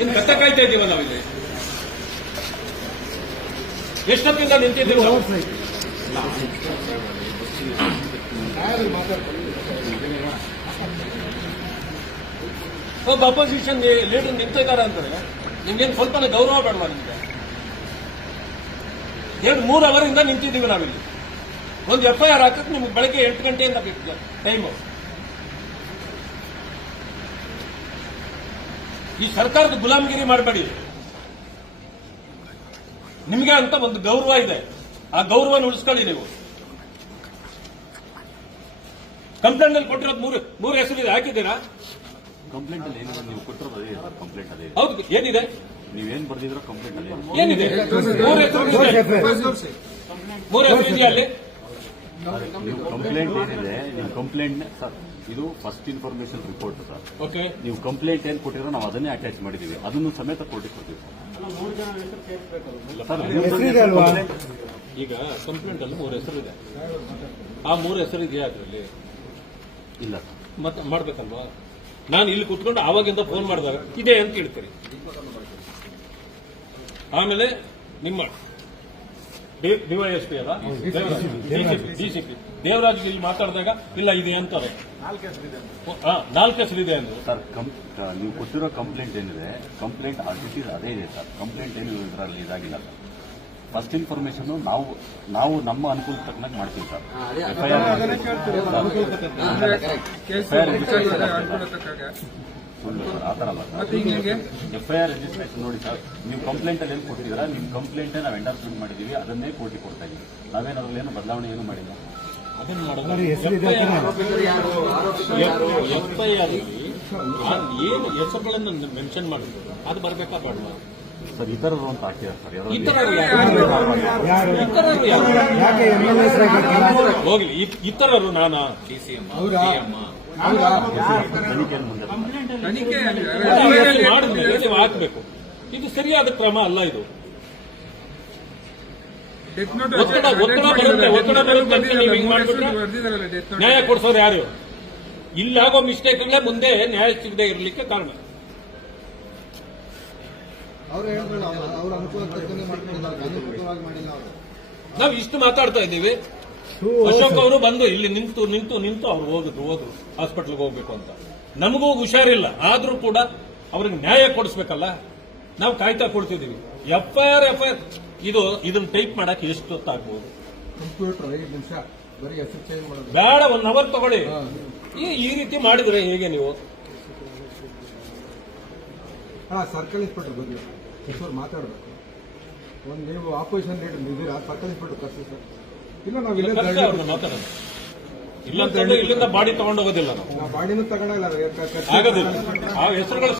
ಇನ್ನು ಕತ್ತ ಕಾಯ್ತಾ ಇದ್ದೀವ ನಾವಿಲ್ಲಿ ಎಷ್ಟೊತ್ತಿಂದ ನಿಂತಿದ್ದೀವಿ ನಾವು? ಒಬ್ಬ ಅಪೋಸಿಷನ್ ಲೀಡರ್ ನಿಂತಿದ್ದಾರೆ ಅಂತಾರೆ ನಿಮ್ಗೇನು ಸ್ವಲ್ಪ ಗೌರವ ಬೇಡವಾ ನಿಮ್ಗೆ? 2-3 ಅವರಿಂದ ನಿಂತಿದ್ದೀವಿ ನಾವಿಲ್ಲಿ. ಒಂದು FIR ಹಾಕಕ್ಕೆ ನಿಮ್ಗೆ ಬೆಳಗ್ಗೆ 8 ಗಂಟೆಯಿಂದ ಬೇಕು ಟೈಮು. ಈ ಸರ್ಕಾರದ ಗುಲಾಮಗಿರಿ ಮಾಡಬೇಡಿ. ನಿಮಗೆ ಅಂತ ಒಂದು ಗೌರವ ಇದೆ, ಆ ಗೌರವನ ಉಳಿಸ್ಕೊಳ್ಳಿ ನೀವು. ಕಂಪ್ಲೇಂಟ್ ಅಲ್ಲಿ ಕೊಟ್ಟಿರೋದು ಮೂರು ಹೆಸರಿದೆ, ಹಾಕಿದ್ದೀರಾ? ಕಂಪ್ಲೇಂಟ್ ಅಲ್ಲಿ ಏನಿದೆ ನೀವು ಕೊಟ್ಟಿರೋದು ಅದೇ ಕಂಪ್ಲೇಂಟ್ ಅದೇ. ಹೌದು, ಏನಿದೆ? ನೀವೇನ್ ಬರ್ದಿದ್ರೋ ಕಂಪ್ಲೇಂಟ್ ಅಲ್ಲಿ ಏನಿದೆ? ಮೂರು ಹೆಸರು ಇದೆಯಾ ಅಲ್ಲಿ? ನೀವು ಕಂಪ್ಲೇಂಟ್ ಏನಿದೆ ನೀವು ಕಂಪ್ಲೇಂಟ್ ಸರ್, ಇದು first information report sir. Okay, ನೀವು ಕಂಪ್ಲೇಂಟ್ ಏನ್ ಕೊಟ್ಟಿರೋ ನಾವು ಅದನ್ನೇ ಅಟ್ಯಾಚ್ ಮಾಡಿದೀವಿ, ಅದನ್ನು ಸಮೇತ ಕೋರ್ಟಿಗೆ ಕೊಡ್ತೀವಿ ಸರ್. ಈಗ ಕಂಪ್ಲೇಂಟ್ ಅಲ್ಲಿ 3 ಹೆಸರು ಇದೆ, ಆ 3 ಹೆಸರು ಇದೆಯಾ ಅದರಲ್ಲಿ? ಇಲ್ಲ ಮತ್ತೆ ಮಾಡ್ಬೇಕಲ್ವಾ? ನಾನು ಇಲ್ಲಿ ಕುತ್ಕೊಂಡು ಆವಾಗಿಂದ ಫೋನ್ ಮಾಡಿದಾಗ ಇದೆ ಅಂತ ಹೇಳ್ತೀರಿ. ಆಮೇಲೆ ನಿಮ್ಮ ಡಿವೈಎಸ್ಪಿ ಅಲ್ಲ, ಡಿಸಿಪಿ ದೇವರಾಜ್ ಇಲ್ಲಿ ಮಾತಾಡಿದಾಗ ಇಲ್ಲ ಇದೆ ಅಂತಾರೆ. 4 ಹೆಸರಿದೆ ಅಂದ್ರೆ ಸರ್, ನೀವು ಕೊಟ್ಟಿರೋ ಕಂಪ್ಲೇಂಟ್ ಏನಿದೆ ಕಂಪ್ಲೇಂಟ್ ಅದೇ ಇದೆ ಸರ್. ಕಂಪ್ಲೇಂಟ್ ಏನು ಇದರಲ್ಲಿ ಇದಾಗಿಲ್ಲ ಸರ್. ಫಸ್ಟ್ ಇನ್ಫಾರ್ಮೇಶನ್ ನಾವು ನಮ್ಮ ಅನುಕೂಲ ತಕ್ಕನಾಗಿ ಮಾಡ್ತೀವಿ ಸರ್. ಆತರ ಅಲ್ಲ ಸರ್. FIR ರಿಜಿಸ್ಟ್ರೇಷನ್ ನೋಡಿ ಸರ್, ನೀವು ಕಂಪ್ಲೇಂಟ್ ಅಲ್ಲಿ ಏನು ಕೊಟ್ಟಿದ್ದೀರಾ, ನಿಮ್ಮ ಕಂಪ್ಲೇಂಟ್ ನಾವು ಎಂಡಾರ್ಸ್ಮೆಂಟ್ ಮಾಡಿದೀವಿ, ಅದನ್ನೇ ಕೋರ್ಟಿಗೆ ಕೊಡ್ತಾ ಇದೀವಿ. ನಾವೇನಾದ್ರಲ್ಲಿ ಏನು ಬದಲಾವಣೆ ಏನು ಮಾಡಿಲ್ಲ. ಅದನ್ನು ಮಾಡೋದು FIR ಏನು ಹೆಸರುಗಳನ್ನು ಮೆನ್ಷನ್ ಮಾಡಿದ್ರು ಅದು ಬರಬೇಕಾ ಬೇಡವಾ ಸರ್? ಇತರರು ಅಂತ ಹಾಕಿದ್ದಾರೆ ಸರ್. ಹೋಗ್ಲಿ, ಇತರರು ನಾನಾ ಮಾಡಿದ್ಮೇಲೆ ನೀವು ಹಾಕಬೇಕು. ಇದು ಸರಿಯಾದ ಕ್ರಮ ಅಲ್ಲ. ಇದು ಒತ್ತಡ ಬರುತ್ತೆ ನೀವು ಹಿಂಗ್ ಮಾಡ್ಬಿಟ್ರೆ ನ್ಯಾಯ ಕೊಡ್ಸೋರು ಯಾರು? ಇಲ್ಲಾಗೋ ಮಿಸ್ಟೇಕ್ಗಳೇ ಮುಂದೆ ನ್ಯಾಯ ಸಿಗದೆ ಇರಲಿಕ್ಕೆ ಕಾರಣ. ನಾವು ಇಷ್ಟು ಮಾತಾಡ್ತಾ ಇದ್ದೀವಿ, ಅಶೋಕ್ ಅವರು ಬಂದು ಇಲ್ಲಿ ನಿಂತು ಅವ್ರು ಹೋದ್ರು ಹಾಸ್ಪಿಟಲ್ಗೆ ಹೋಗ್ಬೇಕು ಅಂತ. ನಮಗೂ ಹುಷಾರಿಲ್ಲ, ಆದ್ರೂ ಕೂಡ ಅವ್ರಿಗೆ ನ್ಯಾಯ ಕೊಡಿಸ್ಬೇಕಲ್ಲ, ನಾವು ಕಾಯ್ತಾ ಕೊಡ್ತಿದ್ದೀವಿ. FIR ಇದನ್ನ ಟೈಪ್ ಮಾಡಕ್ಕೆ ಎಷ್ಟು ಹೊತ್ತಾಗ್ಬೋದು? ಬೇಡ, 1 ಅವರ್ ತಗೊಳ್ಳಿ. ಈ ರೀತಿ ಮಾಡಿದ್ರೆ ಹೇಗೆ ನೀವು? ಸರ್ಕಲ್ ಇನ್ಸ್ಪೆಕ್ಟರ್ ಬಗ್ಗೆ ಮಾತಾಡಬೇಕು. ಒಂದು ನೀವು ಆಪೋಸಿಷನ್ ಲೀಡರ್ ಇದ್ದೀರಾ, ಸರ್ಕಲ್ ಇನ್ಸ್ಪೆಕ್ಟರ್ ಕರ್ಸಿ ಸರ್. ಇಲ್ಲ ನಾವು ಮಾತಾಡೋದು ಇಲ್ಲ, ಇಲ್ಲಿಂದ ಬಾಡಿ ತಗೊಂಡೋಗೋದಿಲ್ಲ ನಾವು. ಬಾಡಿನೂ ತಗೊಳ್ಳಲ್ಲ, ಆಗೋದಿಲ್ಲ. ಆ ಹೆಸರುಗಳು